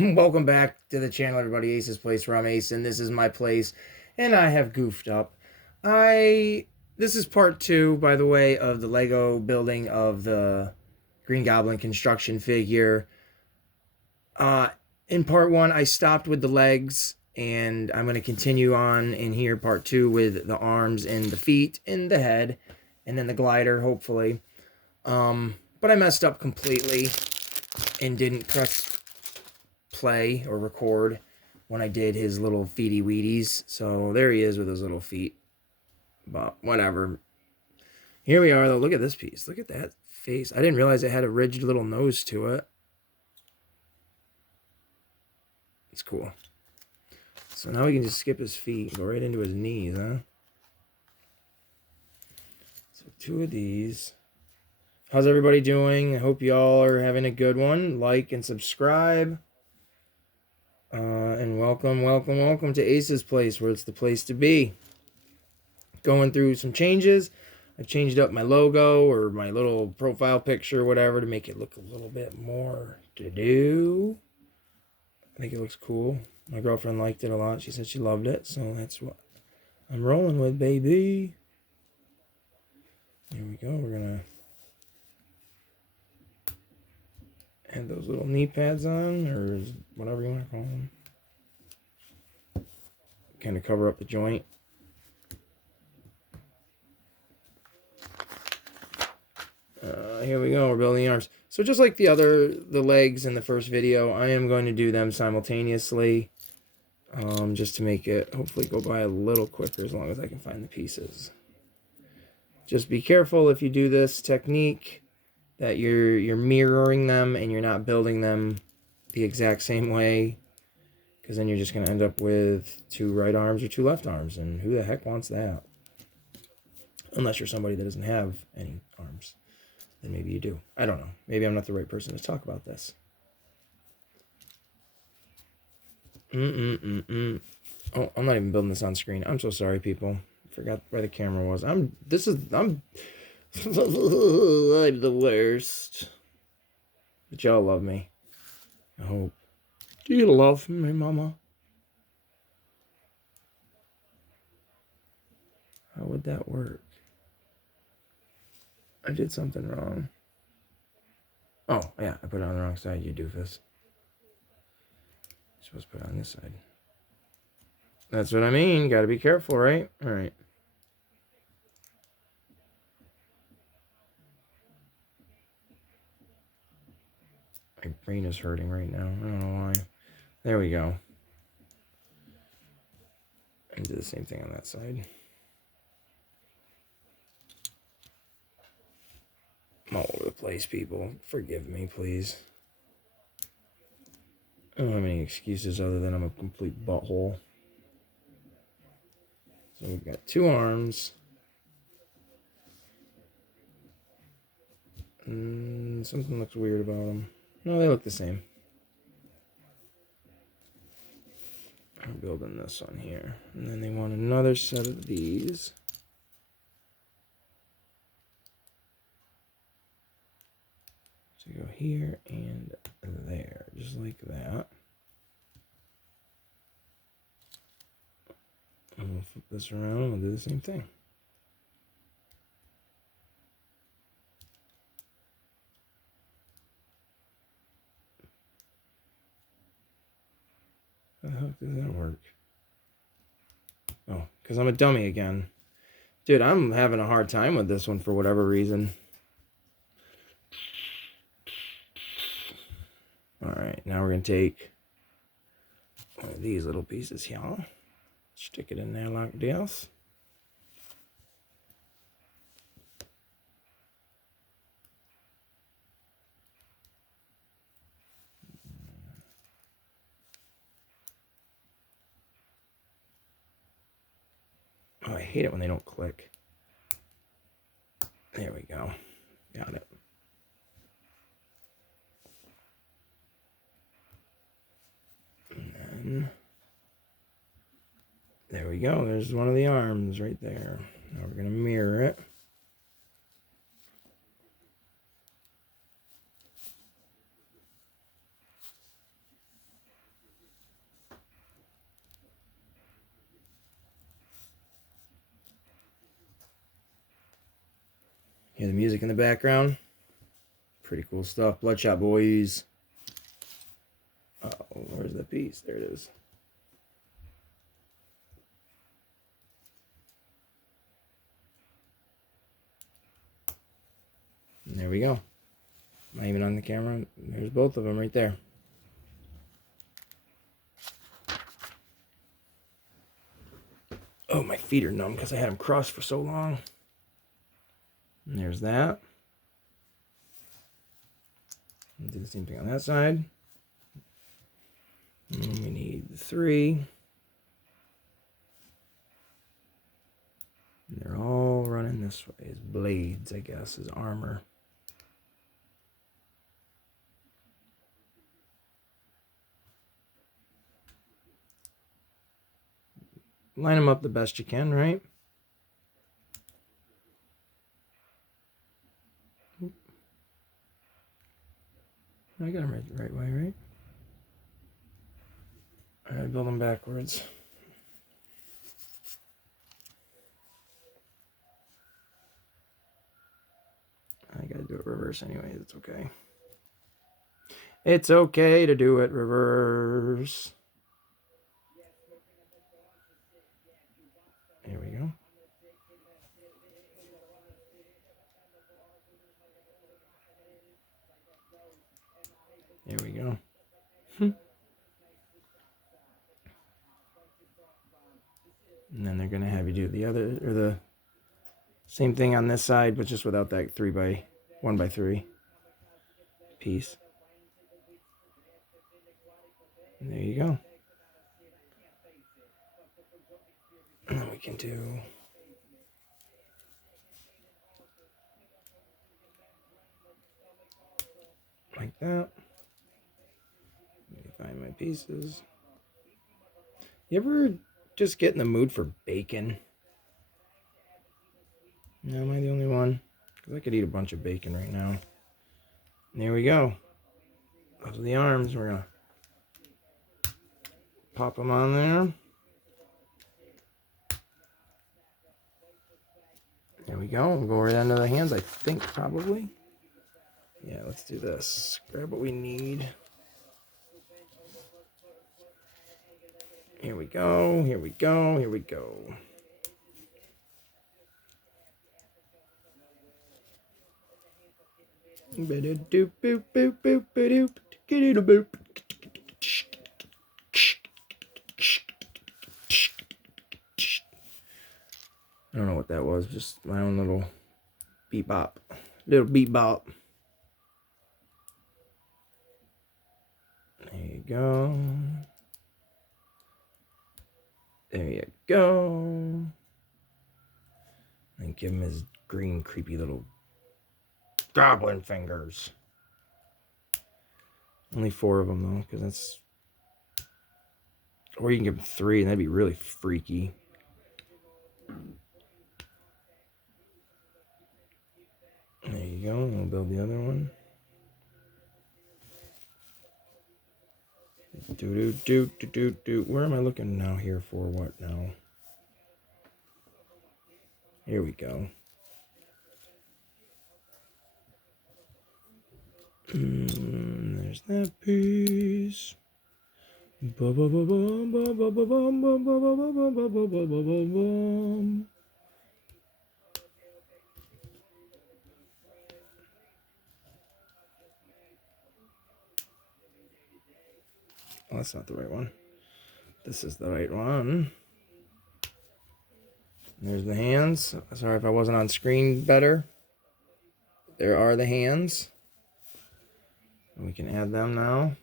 Welcome back to the channel, everybody. Ace's Place, where I'm Ace, and this is my place, and I have goofed up. This is part two, by the way, of the Lego building of the Green Goblin construction figure. Uh, in part one, I stopped with the legs, and I'm going to continue on in here, part two, with the arms and the feet and the head, and then the glider, hopefully. But I messed up completely and didn't press play or record when I did his little feety weeties. So there he is with his little feet. But whatever. Here we are though. Look at this piece. Look at that face. I didn't realize it had a rigid little nose to it. It's cool. So now we can just skip his feet, go right into his knees, huh? So two of these. How's everybody doing? I hope y'all are having a good one. Like and subscribe. And welcome to Ace's Place, where it's the place to be. Going through some changes. I've changed up my logo or my little profile picture, whatever, to make it look a little bit more to do. I think it looks cool. My girlfriend liked it a lot. She said she loved it, so that's what I'm rolling with, baby. Here we go. We're gonna add those little knee pads on, or whatever you want to call them. Kind of cover up the joint. Here we go. We're building the arms. So just like the legs in the first video, I am going to do them simultaneously, just to make it hopefully go by a little quicker as long as I can find the pieces. Just be careful if you do this technique that you're mirroring them and you're not building them the exact same way, because then you're just going to end up with two right arms or two left arms, and who the heck wants that? Unless you're somebody that doesn't have any arms. Then maybe you do. I don't know. Maybe I'm not the right person to talk about this. Oh, I'm not even building this on screen. I'm so sorry, people. I forgot where the camera was. I'm I'm the worst. But y'all love me. I hope. Do you love me, mama? How would that work? I did something wrong. Oh, yeah, I put it on the wrong side, you doofus. You're supposed to put it on this side. That's what I mean. Gotta be careful, right? Alright. My brain is hurting right now. I don't know why. There we go. And do the same thing on that side. I'm all over the place, people. Forgive me, please. I don't have any excuses other than I'm a complete butthole. So we've got two arms. Something looks weird about them. No, they look the same. I'm building this on here. And then they want another set of these. So go here and there, just like that. And we'll flip this around and we'll do the same thing. How the heck does that work? Oh, because I'm a dummy again. Dude, I'm having a hard time with this one for whatever reason. Alright, now we're going to take one of these little pieces here. Stick it in there like this. Oh, I hate it when they don't click. There we go. Got it. And then there we go. There's one of the arms right there. Now we're going to mirror it. Hear the music in the background? Pretty cool stuff. Bloodshot boys. Oh, where's the piece? There it is. And there we go. Not even on the camera. There's both of them right there. Oh, my feet are numb because I had them crossed for so long. And there's that. And do the same thing on that side. And we need 3. And they're all running this way as blades, I guess, as armor. Line them up the best you can, right? I got them the right way, right? I gotta build them backwards. I gotta do it reverse anyway. It's okay. It's okay to do it reverse. There we go. There we go. And then they're gonna have you do the other, or the same thing on this side, but just without that 1x3 piece. And there you go. And then we can do like that. Let me find my pieces. You ever just get in the mood for bacon? No, am I the only one? Because I could eat a bunch of bacon right now. And there we go. Those are the arms. We're going to pop them on there. There we go. We'll go right under the hands, I think, probably. Yeah, let's do this. Grab what we need. Here we go. Here we go. Here we go. Boop boop boop boop boop. Get it a boop. I don't know what that was. Just my own little beep bop. Little beep bop. There you go. There you go. And give him his green, creepy little goblin fingers. Only 4 of them, though, because that's... Or you can give him 3, and that'd be really freaky. There you go. We'll build the other one. Do. Where am I looking now here for what now? Here we go. There's that piece. Oh, that's not the right one. This is the right one. There's the hands. Sorry if I wasn't on screen better. There are the hands. We can add them now.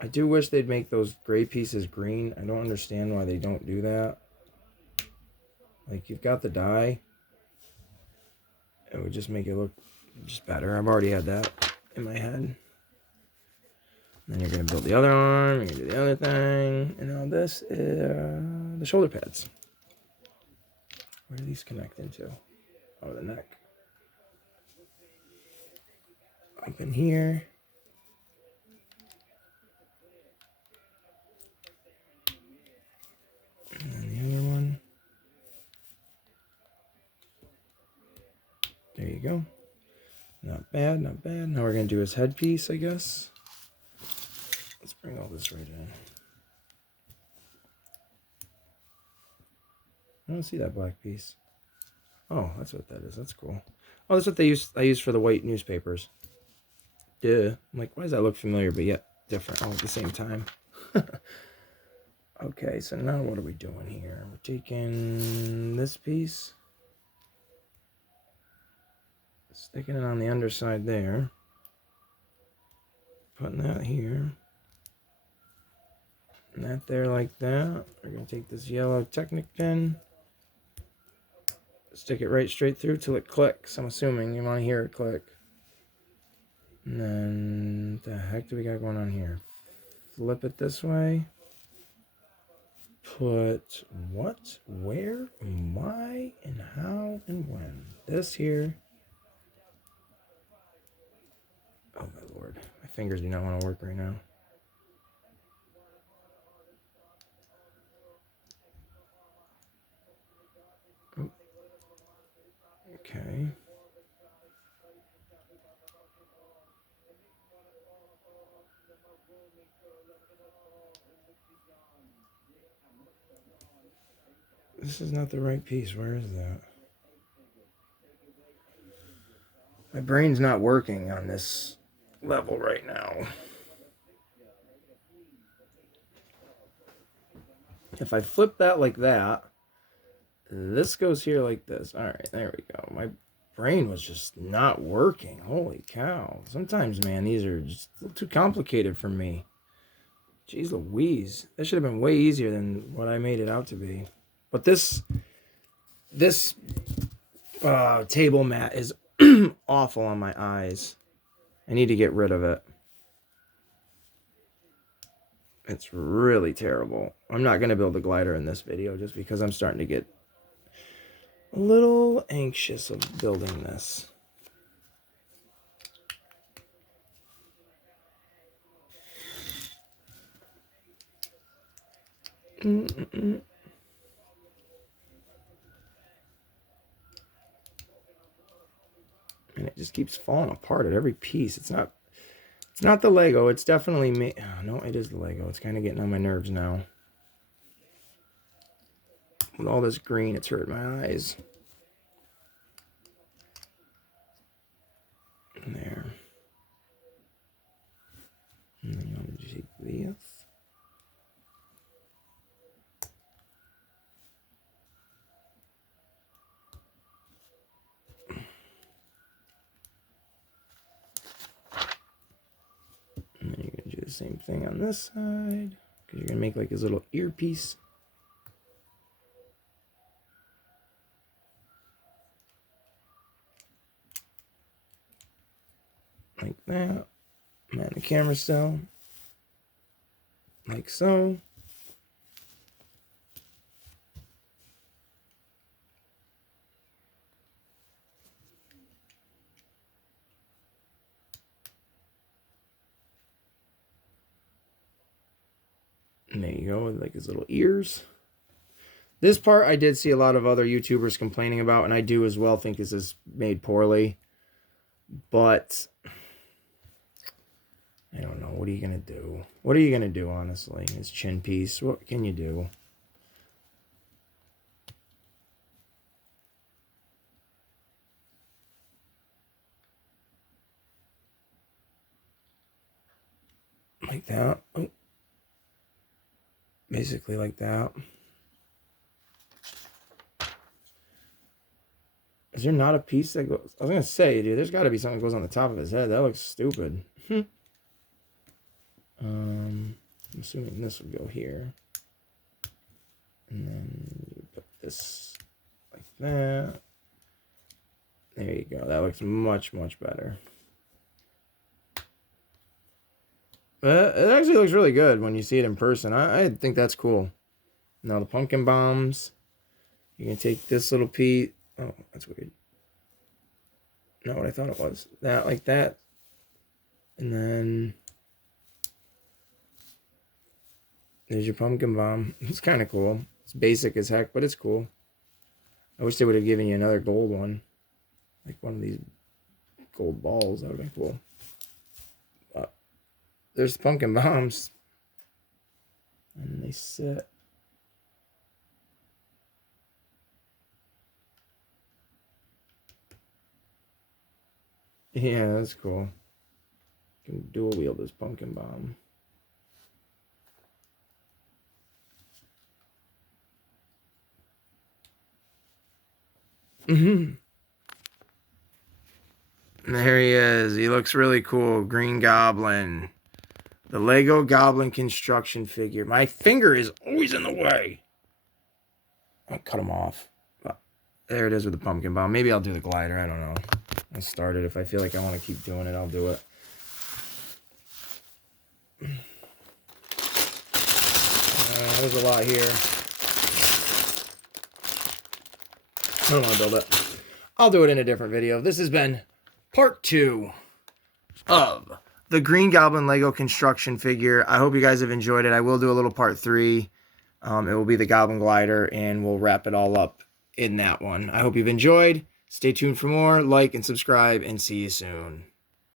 I do wish they'd make those gray pieces green. I don't understand why they don't do that. Like, you've got the dye. It would just make it look just better. I've already had that in my head. Then you're going to build the other arm. You're going to do the other thing. And now this is the shoulder pads. Where do these connect into? Oh, the neck. Up in here. And then the other one. go. Not bad, not bad. Now we're going to do his headpiece, I guess. Let's bring all this right in. I don't see that black piece. Oh, that's what that is. That's cool. Oh, that's what I use for the white newspapers. Duh. I'm like, why does that look familiar, but yet different all at the same time? Okay, so now what are we doing here? We're taking this piece, sticking it on the underside there, putting that here, and that there like that. We're going to take this yellow Technic pin, stick it right straight through till it clicks. I'm assuming you want to hear it click. And then, the heck do we got going on here? Flip it this way. Put what, where, why, and how, and when. This here. Oh my lord. My fingers do not want to work right now. Oh. Okay. This is not the right piece. Where is that? My brain's not working on this level right now. If I flip that like that, this goes here like this. All right, there we go. My brain was just not working. Holy cow. Sometimes, man, these are just a little too complicated for me. Jeez Louise. That should have been way easier than what I made it out to be. But this table mat is awful on my eyes. I need to get rid of it. It's really terrible. I'm not going to build a glider in this video just because I'm starting to get a little anxious of building this. And it just keeps falling apart at every piece. It's not the Lego. It's definitely me. Oh, no, it is the Lego. It's kind of getting on my nerves now. With all this green, it's hurting my eyes. And there. And then you want to take this. And then you're going to do the same thing on this side. Because you're going to make like his little earpiece. Like that. Man, the camera still. Like so. And there you go, with like his little ears. This part I did see a lot of other YouTubers complaining about, and I do as well think this is made poorly. But I don't know. What are you going to do? What are you going to do, honestly? His chin piece. What can you do? Like that. Oh. Basically like that. Is there not a piece that goes... I was going to say, dude, there's got to be something that goes on the top of his head. That looks stupid. I'm assuming this will go here. And then you put this like that. There you go. That looks much, much better. It actually looks really good when you see it in person. I think that's cool. Now the pumpkin bombs. You can take this little piece. Oh, that's weird. Not what I thought it was. That like that. And then there's your pumpkin bomb. It's kind of cool. It's basic as heck, but it's cool. I wish they would have given you another gold one. Like one of these gold balls. That would have been cool. There's pumpkin bombs. And they sit. Yeah, that's cool. You can dual wield this pumpkin bomb. There he is. He looks really cool. Green Goblin. The Lego Goblin construction figure. My finger is always in the way. I'll cut him off. There it is with the pumpkin bomb. Maybe I'll do the glider. I don't know. I started. If I feel like I want to keep doing it, I'll do it. There's a lot here. I don't want to build it. I'll do it in a different video. This has been part 2 of the Green Goblin Lego construction figure. I hope you guys have enjoyed it. I will do a little part 3. It will be the Goblin Glider, and we'll wrap it all up in that one. I hope you've enjoyed. Stay tuned for more. Like and subscribe, and see you soon.